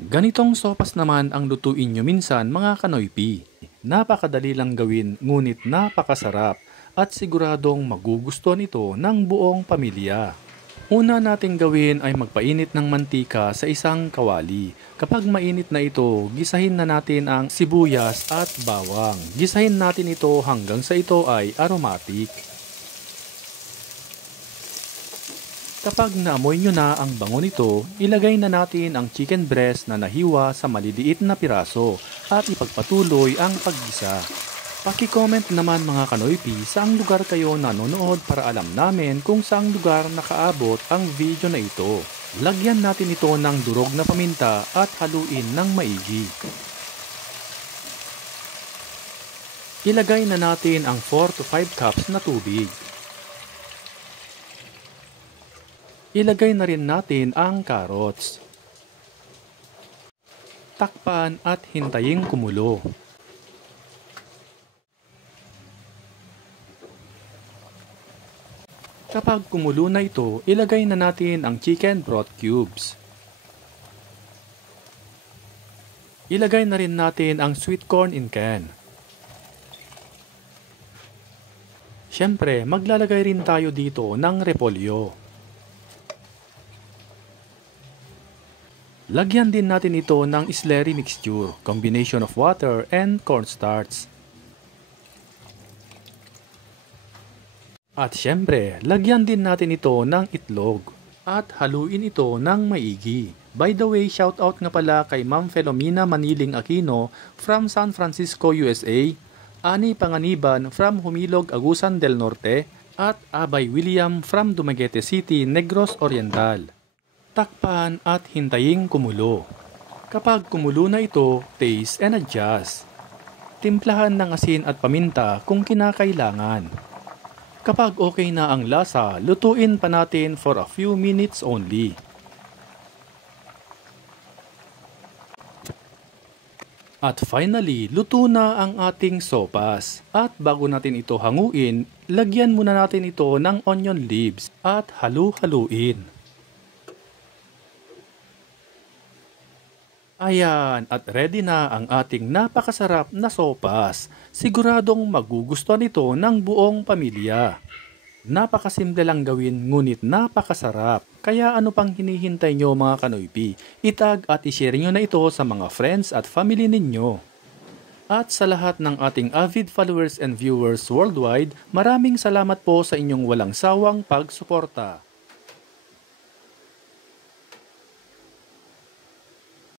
Ganitong sopas naman ang lutuin nyo minsan mga kanoypi. Napakadali lang gawin ngunit napakasarap at siguradong magugustuhan ito ng buong pamilya. Una nating gawin ay magpainit ng mantika sa isang kawali. Kapag mainit na ito, gisahin na natin ang sibuyas at bawang. Gisahin natin ito hanggang sa ito ay aromatic. Kapag naamoy nyo na ang bango nito, ilagay na natin ang chicken breast na nahiwa sa maliliit na piraso at ipagpatuloy ang paggisa. Paki-comment naman mga kanoypi saang lugar kayo nanonood para alam namin kung saang lugar nakaabot ang video na ito. Lagyan natin ito ng durog na paminta at haluin ng maigi. Ilagay na natin ang 4 to 5 cups na tubig. Ilagay na rin natin ang carrots. Takpan at hintayin kumulo. Kapag kumulo na ito, ilagay na natin ang chicken broth cubes. Ilagay na rin natin ang sweet corn in can. Siyempre, maglalagay rin tayo dito ng repolyo. Lagyan din natin ito ng slurry mixture, combination of water and cornstarch. At syempre, lagyan din natin ito ng itlog. At haluin ito ng maigi. By the way, shoutout nga pala kay Ma'am Felomena Maniling Aquino from San Francisco, USA, Ani Panganiban from Humilog, Agusan del Norte, at Abay William from Dumaguete City, Negros Oriental. Takpan at hintayin kumulo. Kapag kumulo na ito, taste and adjust. Timplahan ng asin at paminta kung kinakailangan. Kapag okay na ang lasa, lutuin pa natin for a few minutes only. At finally, luto na ang ating sopas. At bago natin ito hanguin, lagyan muna natin ito ng onion leaves at halu-haluin. Ayan, at ready na ang ating napakasarap na sopas. Siguradong magugustuhan ito ng buong pamilya. Napakasimple lang gawin ngunit napakasarap. Kaya ano pang hinihintay nyo mga kanoypi? Itag at ishare nyo na ito sa mga friends at family ninyo. At sa lahat ng ating avid followers and viewers worldwide, maraming salamat po sa inyong walang sawang pagsuporta.